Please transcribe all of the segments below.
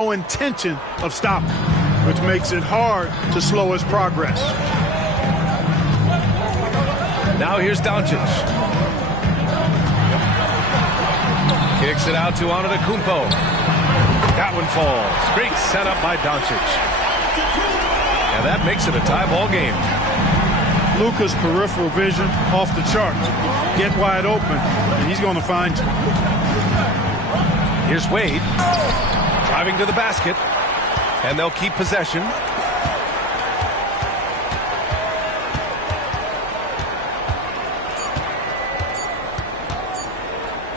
no intention of stopping, which makes it hard to slow his progress. Now here's Doncic. Kicks it out to Antetokounmpo. That one falls. Great setup by Doncic. And that makes it a tie ball game. Luka's peripheral vision off the charts. Get wide open, and he's going to find you. Here's Wade. Driving to the basket. And they'll keep possession.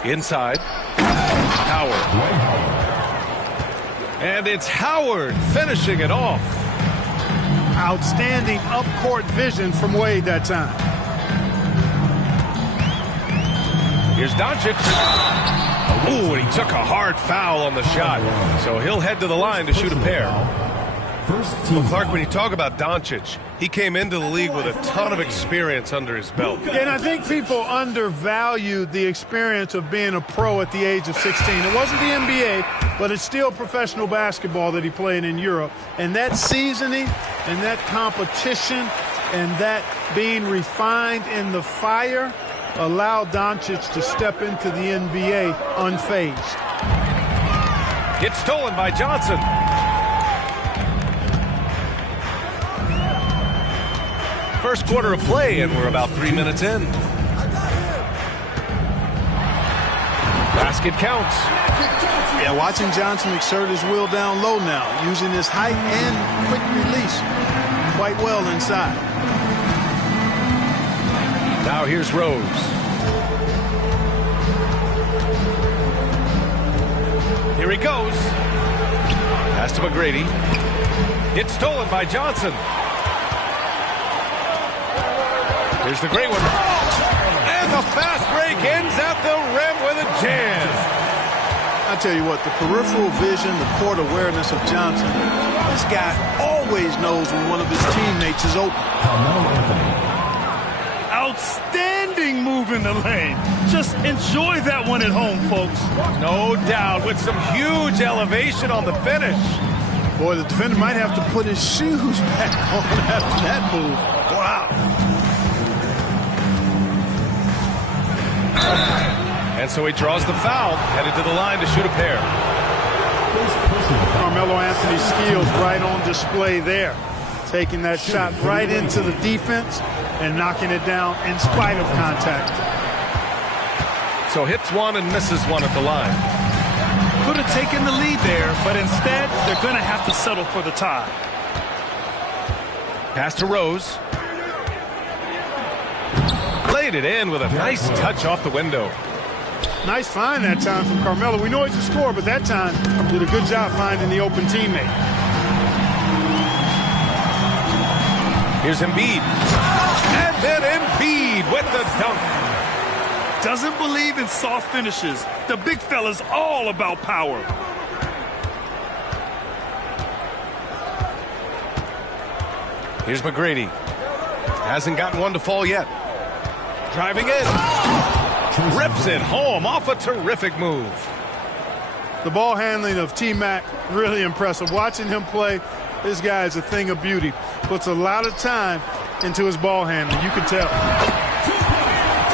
Inside. Howard. And it's Howard finishing it off. Outstanding up-court vision from Wade that time. Here's Doncic. Ooh, and he took a hard foul on the shot. So he'll head to the line to shoot a pair. Well, Clark, when you talk about Doncic, he came into the league with a ton of experience under his belt. And I think people undervalue the experience of being a pro at the age of 16. It wasn't the NBA, but it's still professional basketball that he played in Europe. And that seasoning and that competition and that being refined in the fire allowed Doncic to step into the NBA unfazed. It's stolen by Johnson. First quarter of play, and we're about 3 minutes in. Basket counts. Yeah, watching Johnson exert his will down low now, using his height and quick release quite well inside. Now here's Rose. Here he goes. Pass to McGrady. It's stolen by Johnson. Here's the great one. And the fast break ends at the rim with a jam. I tell you what, the peripheral vision, the court awareness of Johnson, this guy always knows when one of his teammates is open. Outstanding move in the lane. Just enjoy that one at home, folks. No doubt, with some huge elevation on the finish. Boy, the defender might have to put his shoes back on after that move. Wow. And so he draws the foul, headed to the line to shoot a pair. Carmelo Anthony's skills right on display there. Taking that shot right into the defense and knocking it down in spite of contact. So hits one and misses one at the line. Could have taken the lead there, but instead they're going to have to settle for the tie. Pass to Rose. Laid it in with a nice touch off the window. Nice find that time from Carmelo. We know he's a scorer, but that time did a good job finding the open teammate. Here's Embiid. And then Embiid with the dunk. Doesn't believe in soft finishes. The big fella's all about power. Here's McGrady. Hasn't gotten one to fall yet. Driving in. Rips it home off a terrific move. The ball handling of T-Mac, really impressive. Watching him play, this guy is a thing of beauty. Puts a lot of time into his ball handling. You can tell.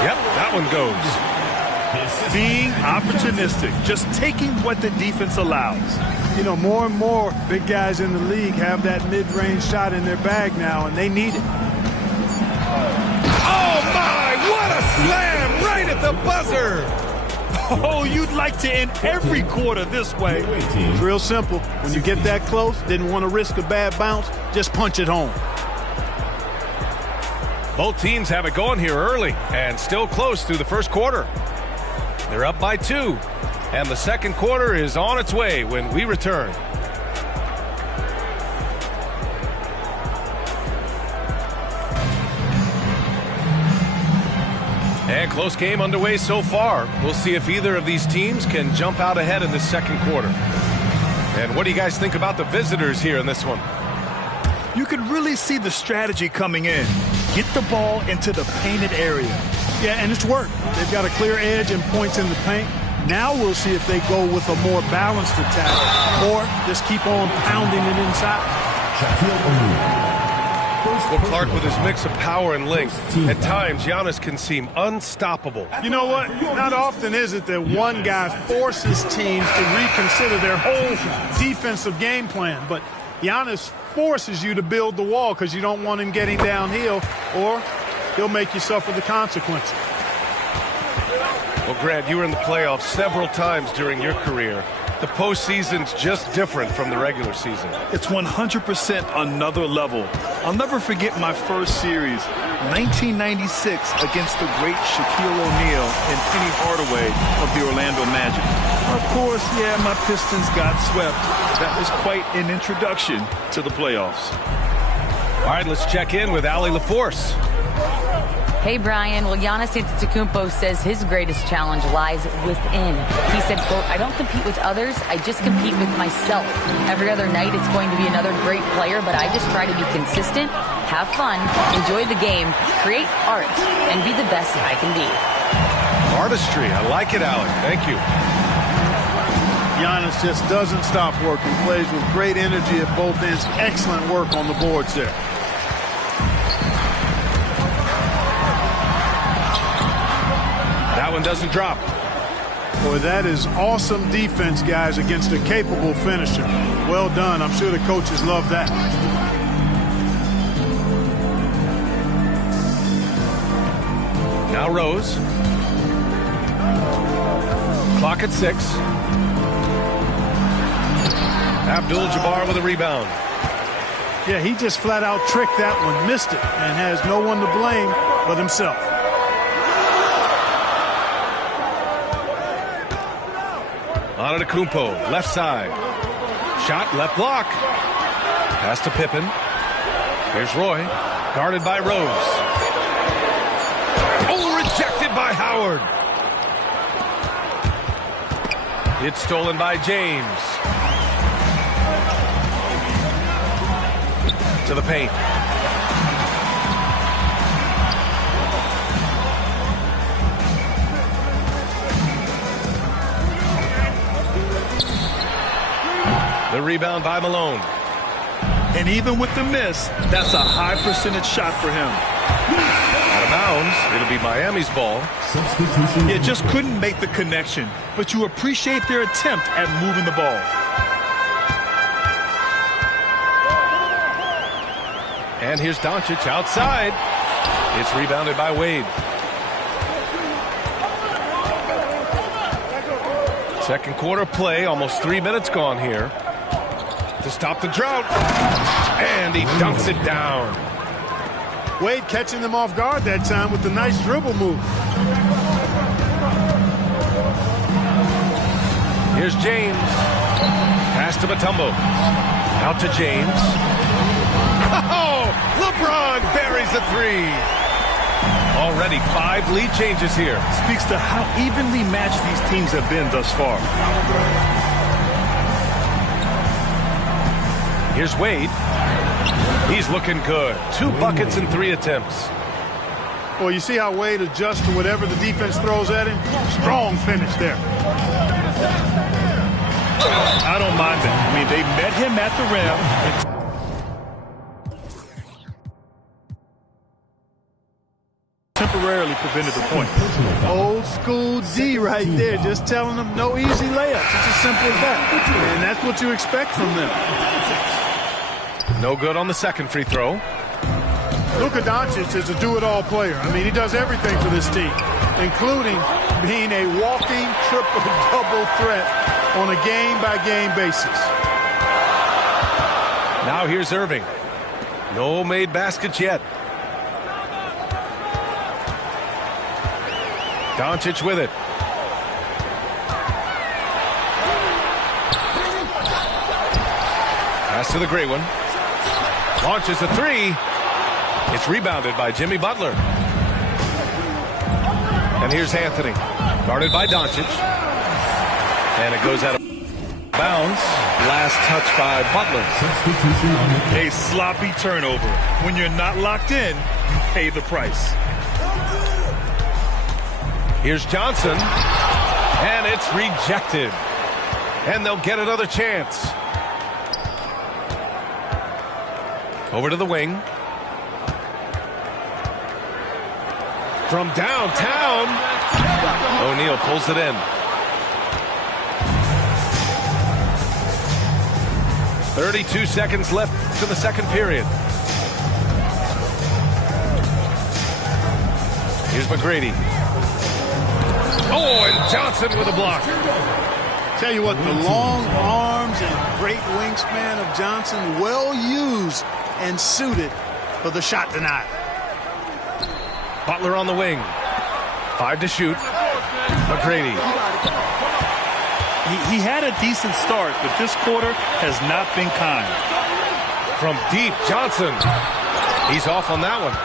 Yep, that one goes. Being opportunistic, just taking what the defense allows. You know, more and more big guys in the league have that mid-range shot in their bag now, and they need it. Oh, my! What a slam right at the buzzer! Oh, you'd like to end every quarter this way. It's real simple. When you get that close, didn't want to risk a bad bounce, just punch it home. Both teams have it going here early and still close through the first quarter. They're up by 2, and the second quarter is on its way when we return. And close game underway so far. We'll see if either of these teams can jump out ahead in the second quarter. And what do you guys think about the visitors here in this one? You can really see the strategy coming in. Get the ball into the painted area. Yeah, and it's worked. They've got a clear edge and points in the paint. Now we'll see if they go with a more balanced attack or just keep on pounding it inside. Well, Clark, with his mix of power and length, at times Giannis can seem unstoppable. You know what? Not often is it that one guy forces teams to reconsider their whole defensive game plan, but Giannis forces you to build the wall because you don't want him getting downhill, or he'll make you suffer the consequences. Well, Grant, you were in the playoffs several times during your career. The postseason's just different from the regular season. It's 100% another level. I'll never forget my first series, 1996, against the great Shaquille O'Neal and Penny Hardaway of the Orlando Magic. Of course, yeah, my Pistons got swept. That was quite an introduction to the playoffs. All right, let's check in with Allie LaForce. Hey, Brian. Well, Giannis Antetokounmpo says his greatest challenge lies within. He said, quote, "I don't compete with others. I just compete with myself. Every other night it's going to be another great player, but I just try to be consistent, have fun, enjoy the game, create art, and be the best I can be." Artistry. I like it, Allie. Thank you. Giannis just doesn't stop working. Plays with great energy at both ends. Excellent work on the boards there. That one doesn't drop. Boy, that is awesome defense, guys, against a capable finisher. Well done. I'm sure the coaches love that. Now Rose. Clock at 6. Abdul-Jabbar with a rebound. Yeah, he just flat out tricked that one, missed it, and has no one to blame but himself. Antetokounmpo, left side. Shot, left block. Pass to Pippen. Here's Roy, guarded by Rose. Oh, rejected by Howard. It's stolen by James. To the paint. The rebound by Malone. And even with the miss, that's a high percentage shot for him. Out of bounds. It'll be Miami's ball. You just couldn't make the connection, but you appreciate their attempt at moving the ball. And here's Doncic outside. It's rebounded by Wade. Second quarter play, almost 3 minutes gone here. To stop the drought. And he dunks it down. Wade catching them off guard that time with the nice dribble move. Here's James. Pass to Mutombo. Out to James. Oh, LeBron buries a 3. Already 5 lead changes here. Speaks to how evenly matched these teams have been thus far. Here's Wade. He's looking good. 2 buckets in 3 attempts. Well, you see how Wade adjusts to whatever the defense throws at him? Strong finish there. I don't mind that. I mean, they met him at the rim. Temporarily prevented the point. Old school D right there, just telling them no easy layups. It's as simple as that. And that's what you expect from them. No good on the second free throw. Luka Doncic is a do-it-all player. I mean, he does everything for this team, including being a walking triple-double threat on a game-by-game basis. Now here's Irving. No made baskets yet. Doncic with it. Pass to the gray one. Launches a 3. It's rebounded by Jimmy Butler. And here's Anthony. Guarded by Doncic. And it goes out of bounds. Last touch by Butler. A sloppy turnover. When you're not locked in, you pay the price. Here's Johnson. And it's rejected. And they'll get another chance. Over to the wing. From downtown. O'Neal pulls it in. 32 seconds left to the second period. Here's McGrady. Oh, and Johnson with a block. Tell you what, the long arms and great wingspan of Johnson, well used and suited for the shot denial. Butler on the wing. 5 to shoot. McGrady. He had a decent start, but this quarter has not been kind. From deep, Johnson. He's off on that one.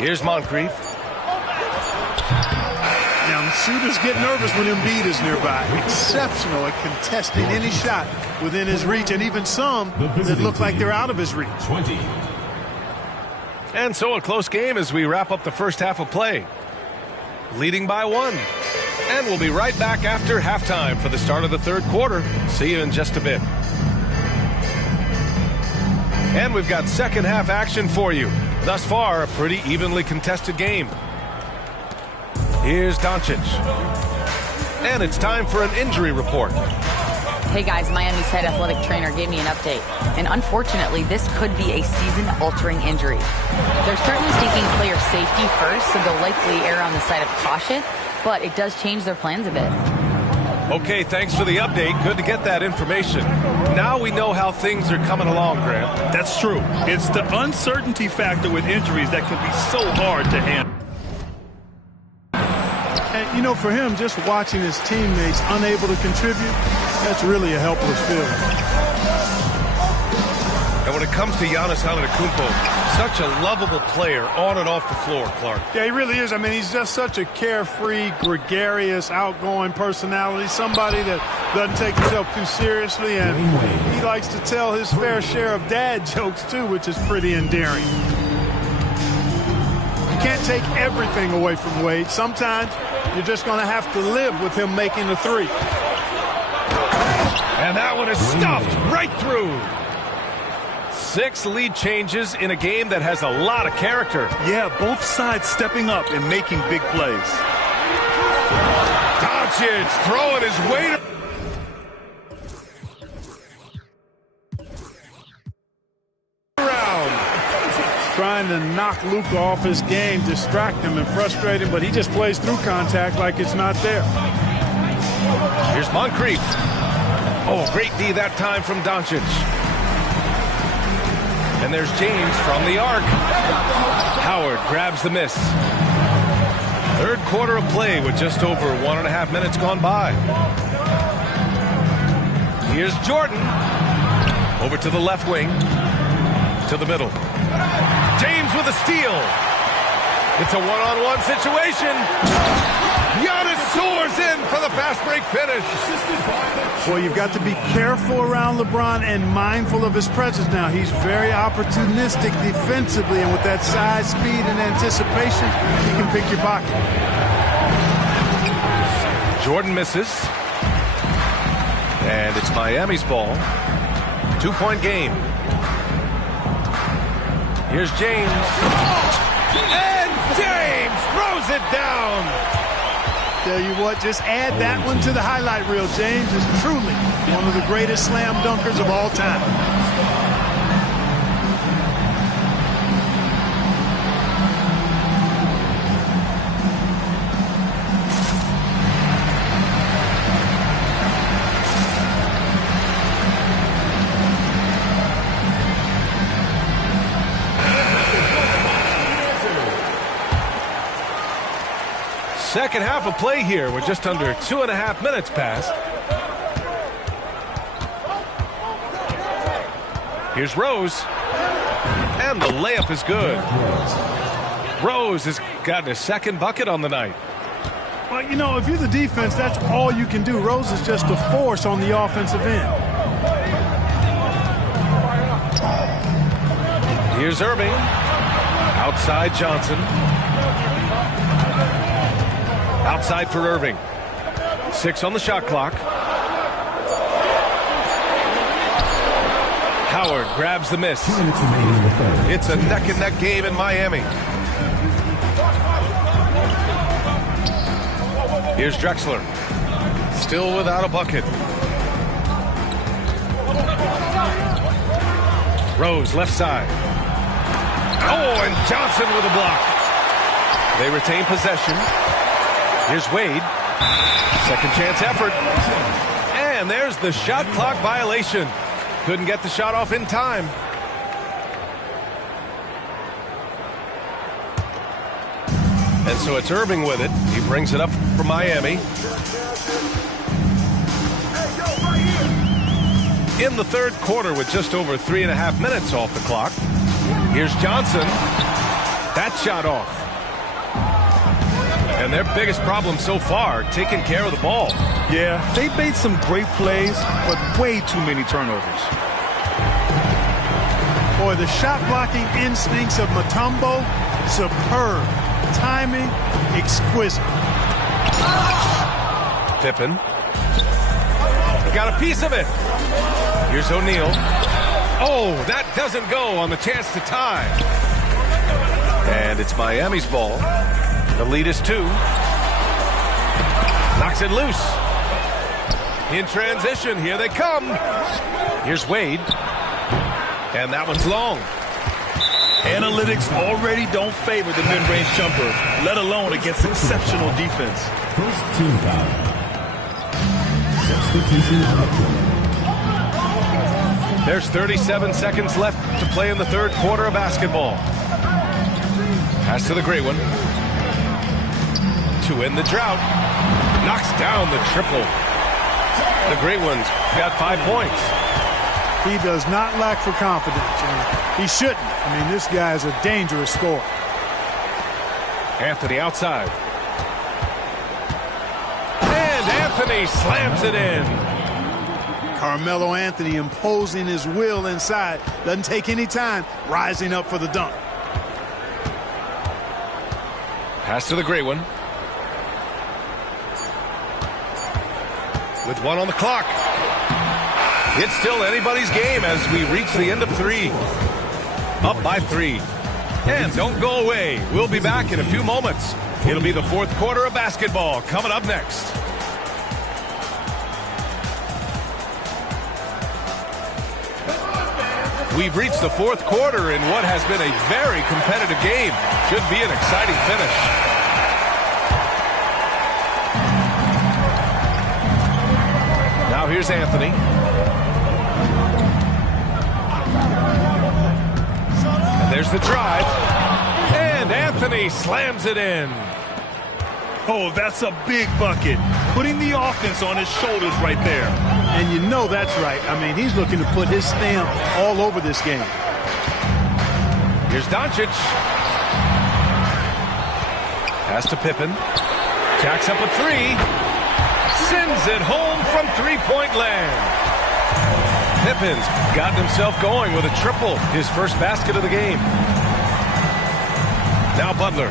Here's Moncrief. Now, the shooters get nervous when Embiid is nearby. Exceptional at contesting any shot within his reach, and even some that look like they're out of his reach. 20. And so a close game as we wrap up the first half of play. Leading by 1. And we'll be right back after halftime for the start of the third quarter. See you in just a bit. And we've got second half action for you. Thus far, a pretty evenly contested game. Here's Doncic. And it's time for an injury report. Hey guys, Miami's head athletic trainer gave me an update. And unfortunately, this could be a season-altering injury. They're certainly thinking player safety first, so they'll likely err on the side of caution, but it does change their plans a bit. Okay, thanks for the update. Good to get that information. Now we know how things are coming along, Graham. That's true. It's the uncertainty factor with injuries that can be so hard to handle. And, you know, for him, just watching his teammates unable to contribute, that's really a helpless feeling. And when it comes to Giannis Antetokounmpo, such a lovable player on and off the floor, Clark. Yeah, he really is. I mean, he's just such a carefree, gregarious, outgoing personality, somebody that doesn't take himself too seriously, and he likes to tell his fair share of dad jokes, too, which is pretty endearing. You can't take everything away from Wade. Sometimes you're just going to have to live with him making the three. And that one is stuffed right through. 6 lead changes in a game that has a lot of character. Yeah, both sides stepping up and making big plays. Doncic throwing his weight around. Trying to knock Luka off his game, distract him and frustrate him, but he just plays through contact like it's not there. Here's Moncrief. Oh, great D that time from Doncic. And there's James from the arc. Howard grabs the miss. Third quarter of play with just over 1.5 minutes gone by. Here's Jordan. Over to the left wing. To the middle. James with a steal. It's a one-on-one situation. Giannis soars in for the fast break finish. Well, you've got to be careful around LeBron and mindful of his presence now. He's very opportunistic defensively, and with that size, speed, and anticipation, he can pick your pocket. Jordan misses. And it's Miami's ball. 2-point game. Here's James. And James throws it down. Tell you what, just add that one to the highlight reel. James is truly one of the greatest slam dunkers of all time. Second half of play here. We're just under 2.5 minutes past. Here's Rose. And the layup is good. Rose has gotten his second bucket on the night. Well, you know, if you're the defense, that's all you can do. Rose is just a force on the offensive end. Here's Irving. Outside Johnson. Outside for Irving. 6 on the shot clock. Howard grabs the miss. It's a neck-and-neck game in Miami. Here's Drexler. Still without a bucket. Rose, left side. Oh, and Johnson with a block. They retain possession. Here's Wade. Second chance effort. And there's the shot clock violation. Couldn't get the shot off in time. And so it's Irving with it. He brings it up for Miami. In the third quarter with just over 3.5 minutes off the clock. Here's Johnson. That shot off. And their biggest problem so far, taking care of the ball. Yeah, they made some great plays, but way too many turnovers. Boy, the shot blocking instincts of Mutombo, superb. Timing, exquisite. Pippen. Got a piece of it. Here's O'Neal. Oh, that doesn't go on the chance to tie. And it's Miami's ball. The lead is 2. Knocks it loose. In transition, here they come. Here's Wade. And that one's long. Analytics already don't favor the mid-range jumper, let alone against exceptional defense. First team foul. Substitution on the court. There's 37 seconds left to play in the third quarter of basketball. Pass to the gray one. To end the drought. Knocks down the triple. The gray one's got 5 points. He does not lack for confidence, and he shouldn't. I mean, this guy is a dangerous scorer. Anthony outside. And Anthony slams it in. Carmelo Anthony imposing his will inside. Doesn't take any time, rising up for the dunk. Pass to the gray one. With 1 on the clock. It's still anybody's game as we reach the end of 3. Up by 3. And don't go away. We'll be back in a few moments. It'll be the fourth quarter of basketball coming up next. We've reached the fourth quarter in what has been a very competitive game. Should be an exciting finish. Now here's Anthony. And there's the drive. And Anthony slams it in. Oh, that's a big bucket. Putting the offense on his shoulders right there. And you know that's right. I mean, he's looking to put his stamp all over this game. Here's Doncic. Pass to Pippen. Jacks up a 3. Sends it home from three-point land. Pippen's gotten himself going with a triple. His first basket of the game. Now Butler.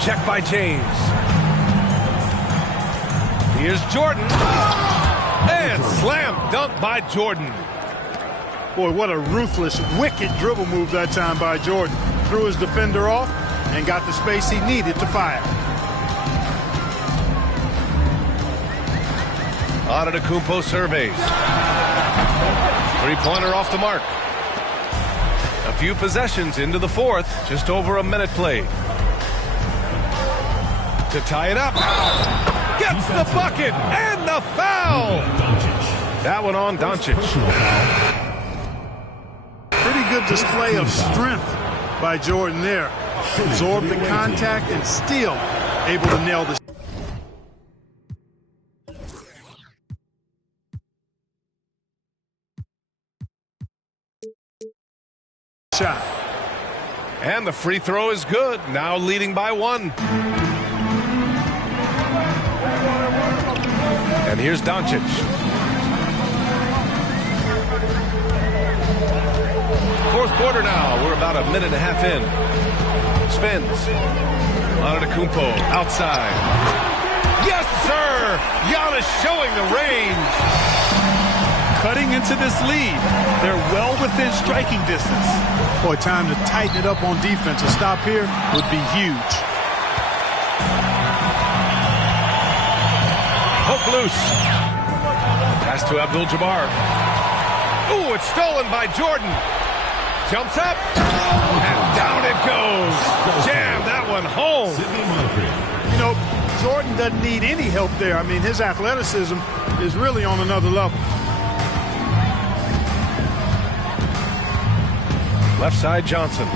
Check by James. Here's Jordan. And slam dunk by Jordan. Boy, what a ruthless, wicked dribble move that time by Jordan. Threw his defender off and got the space he needed to fire. Antetokounmpo surveys. Three-pointer off the mark. A few possessions into the fourth. Just over a minute played. To tie it up. Gets the bucket and the foul. That one on Doncic. Pretty good display of strength by Jordan there. Absorbed the contact and still able to nail the shot. And the free throw is good. Now leading by 1. And here's Doncic. Fourth quarter now. We're about a minute and a half in. Spins. Antetokounmpo outside. Yes, sir! Giannis showing the range. Cutting into this lead. They're well within striking distance. Boy, time to tighten it up on defense. A stop here would be huge. Hook loose. Pass to Abdul-Jabbar. Ooh, it's stolen by Jordan. Jumps up. And down it goes. Jam that one home. You know, Jordan doesn't need any help there. I mean, his athleticism is really on another level. Left side, Johnson.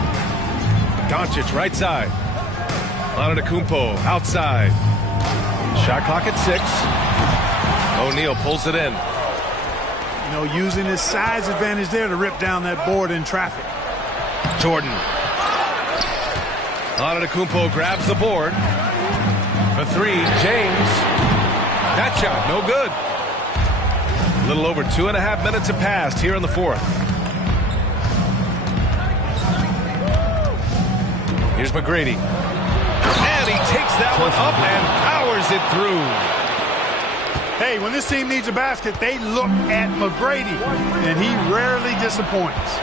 Doncic, right side. Antetokounmpo, outside. Shot clock at 6. O'Neal pulls it in. You know, using his size advantage there to rip down that board in traffic. Jordan. Antetokounmpo grabs the board. For 3, James. That shot, no good. A little over 2.5 minutes have passed here in the 4th. Here's McGrady. And he takes that one up and powers it through. Hey, when this team needs a basket, they look at McGrady, and he rarely disappoints.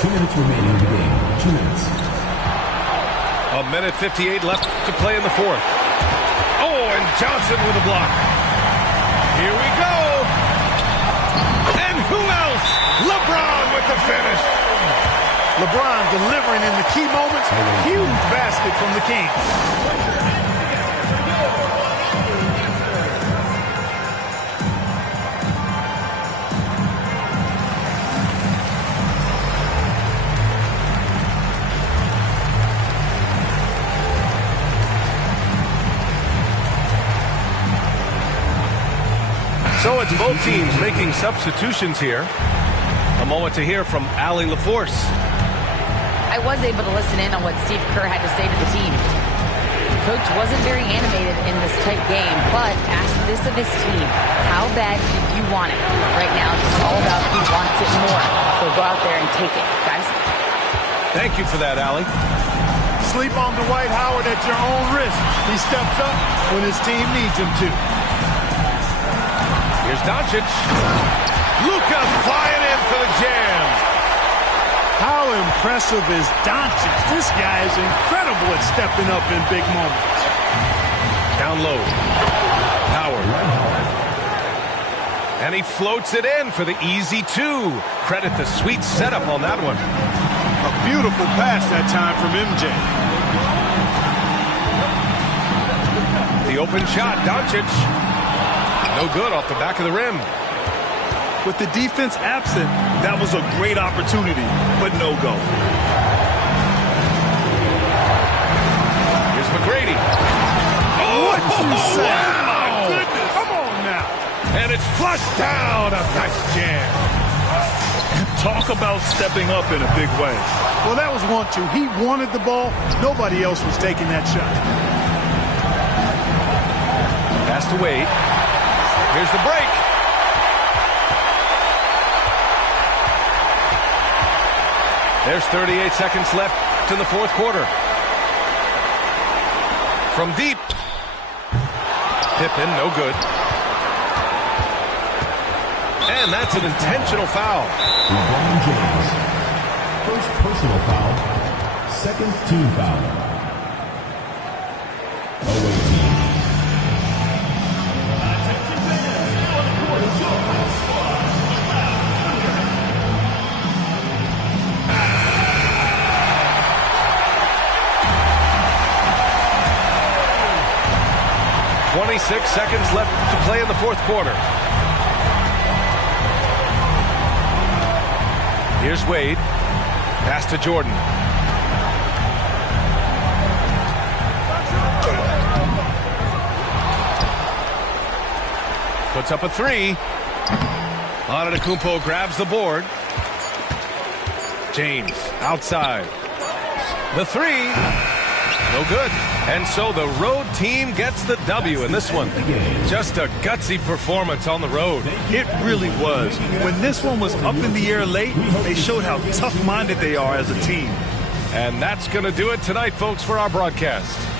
Two minutes remaining in the game. 2 minutes. 1:58 left to play in the 4th. Oh, and Johnson with a block. Here we go. And who else? LeBron with the finish. LeBron delivering in the key moments. Huge basket from the King. So it's both teams making substitutions here. A moment to hear from Allie LaForce. I was able to listen in on what Steve Kerr had to say to the team. Coach wasn't very animated in this tight game, but asked this of his team. How bad do you want it? Right now, it's all about who wants it more. So go out there and take it, guys. Thank you for that, Allie. Sleep on Dwight Howard at your own risk. He steps up when his team needs him to. Here's Doncic. Luka flying in for the jam. How impressive is Doncic? This guy is incredible at stepping up in big moments. Down low. Howard. And he floats it in for the easy 2. Credit the sweet setup on that one. A beautiful pass that time from MJ. The open shot, Doncic. No good off the back of the rim. With the defense absent, that was a great opportunity, but no go. Here's McGrady. Oh, What you say? wow. My goodness. Come on now. And it's flushed down. A nice jam. Talk about stepping up in a big way. Well, that was 1-2. He wanted the ball. Nobody else was taking that shot. Pass to Wade. Here's the break. There's 38 seconds left in the 4th quarter. From deep. Pippen, no good. And that's an intentional foul. LeBron James. First personal foul. Second team foul. Away team. 26 seconds left to play in the 4th quarter. Here's Wade. Pass to Jordan. Puts up a 3. Antetokounmpo grabs the board. James outside. The 3. No good. And so the road team gets the W in this one. Just a gutsy performance on the road. It really was. When this one was up in the air late, they showed how tough-minded they are as a team. And that's going to do it tonight, folks, for our broadcast.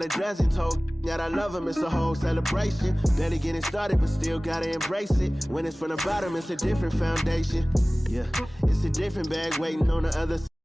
The dressing told that I love him, it's a whole celebration. Barely getting started, but still gotta embrace it. When it's from the bottom, it's a different foundation. Yeah, it's a different bag waiting on the other side.